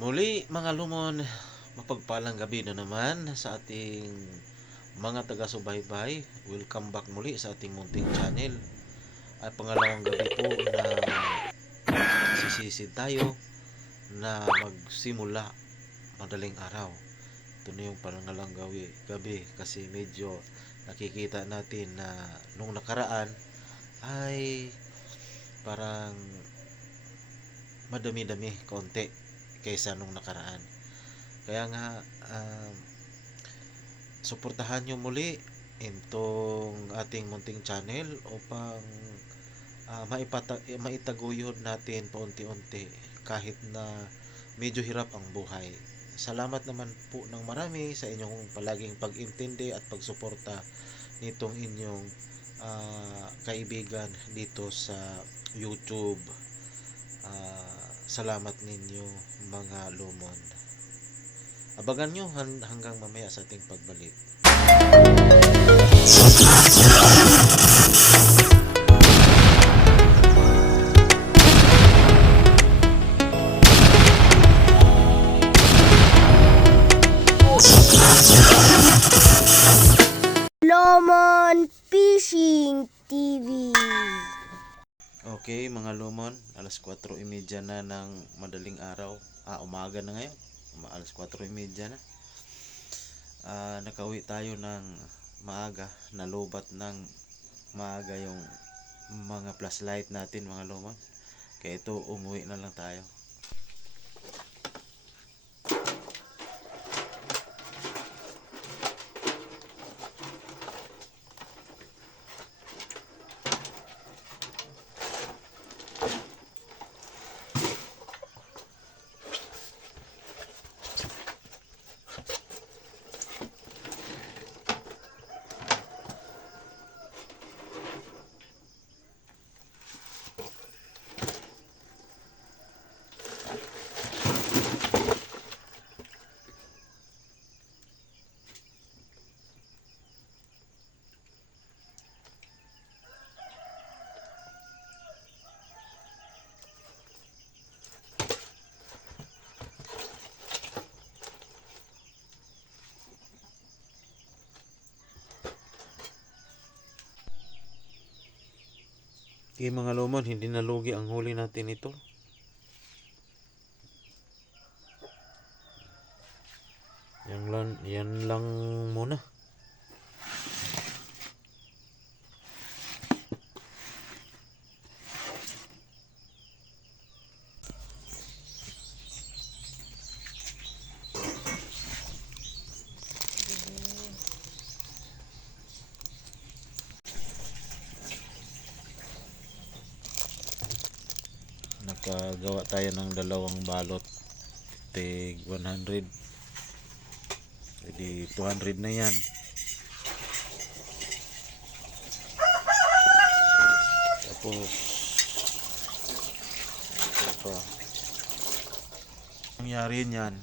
Muli mga lumon, mapagpalang gabi na naman sa ating mga taga-subaybay. Welcome back muli sa ating munting channel. At pangalawang gabi po na sisisid tayo na magsimula madaling araw. Ito na yung pangalang gabi kasi medyo nakikita natin na nung nakaraan ay parang madami-dami konti kaysa nung nakaraan. Kaya nga, um, suportahan nyo muli itong ating munting channel upang maitaguyod natin paunti-unti kahit na medyo hirap ang buhay. Salamat naman po ng marami sa inyong palaging pag-intindi at pagsuporta nitong inyong kaibigan dito sa YouTube. Salamat ninyo mga lumon. Abangan nyo hanggang mamaya sa ating pagbalik. Lomon Fishing TV. Okay mga lumon, alas 4:30 na ng madaling araw. Umaga na ngayon. Alas 4:30 na. Nakauwi tayo ng maaga, nalubat ng maaga yung mga flashlight natin mga lumon. Kaya ito, umuwi na lang tayo. Okay mga lumon, hindi nalugi ang huli natin ito. Yan lang muna. Nakagawa tayo ng dalawang balot, tig 100, jadi 200 na yan. Tapos ito pa, nangyari niyan,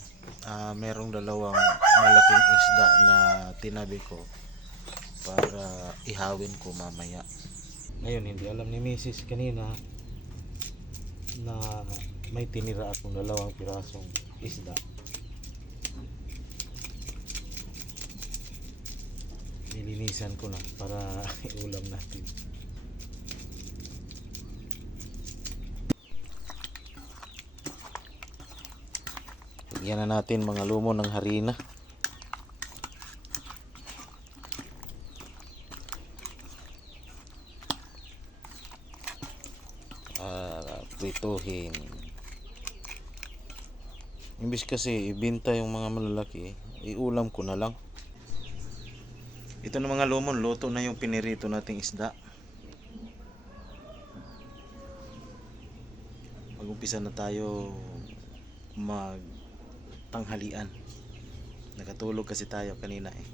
merong dalawang malaking isda na tinabi ko para ihawin ko mamaya. Ngayon hindi alam ni Mrs. kanina na may tinira akong dalawang pirasong isda. Nilinisan ko na para iulam natin. Lagyan na natin mga lumon ng harina. Prituhin. Imbis kasi ibenta yung mga malalaki, iulam ko na lang. Ito na mga lumon, luto na yung pinirito nating isda. Mag-umpisa na tayo magtanghalian. Nakatulog kasi tayo kanina eh.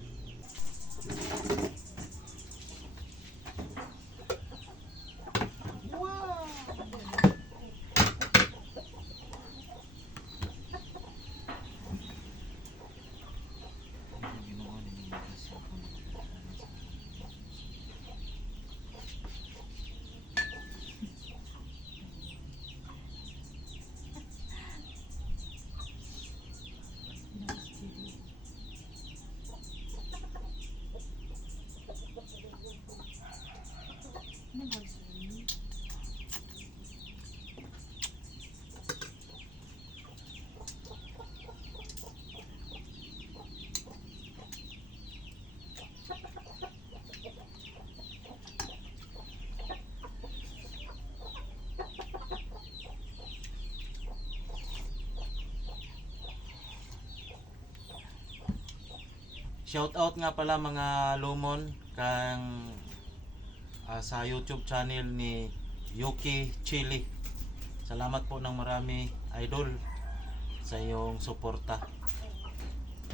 Shout out nga pala mga Lumon kang sa YouTube channel ni Yuki Chili. Salamat po ng marami, idol, sa iyong suporta.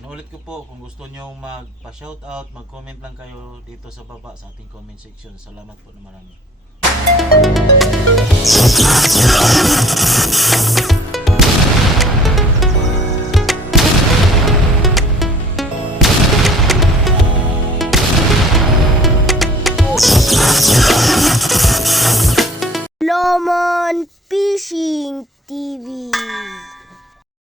Inuulit ko po, kung gusto nyo magpa-shout out, mag-comment lang kayo dito sa baba sa ating comment section. Salamat po ng marami.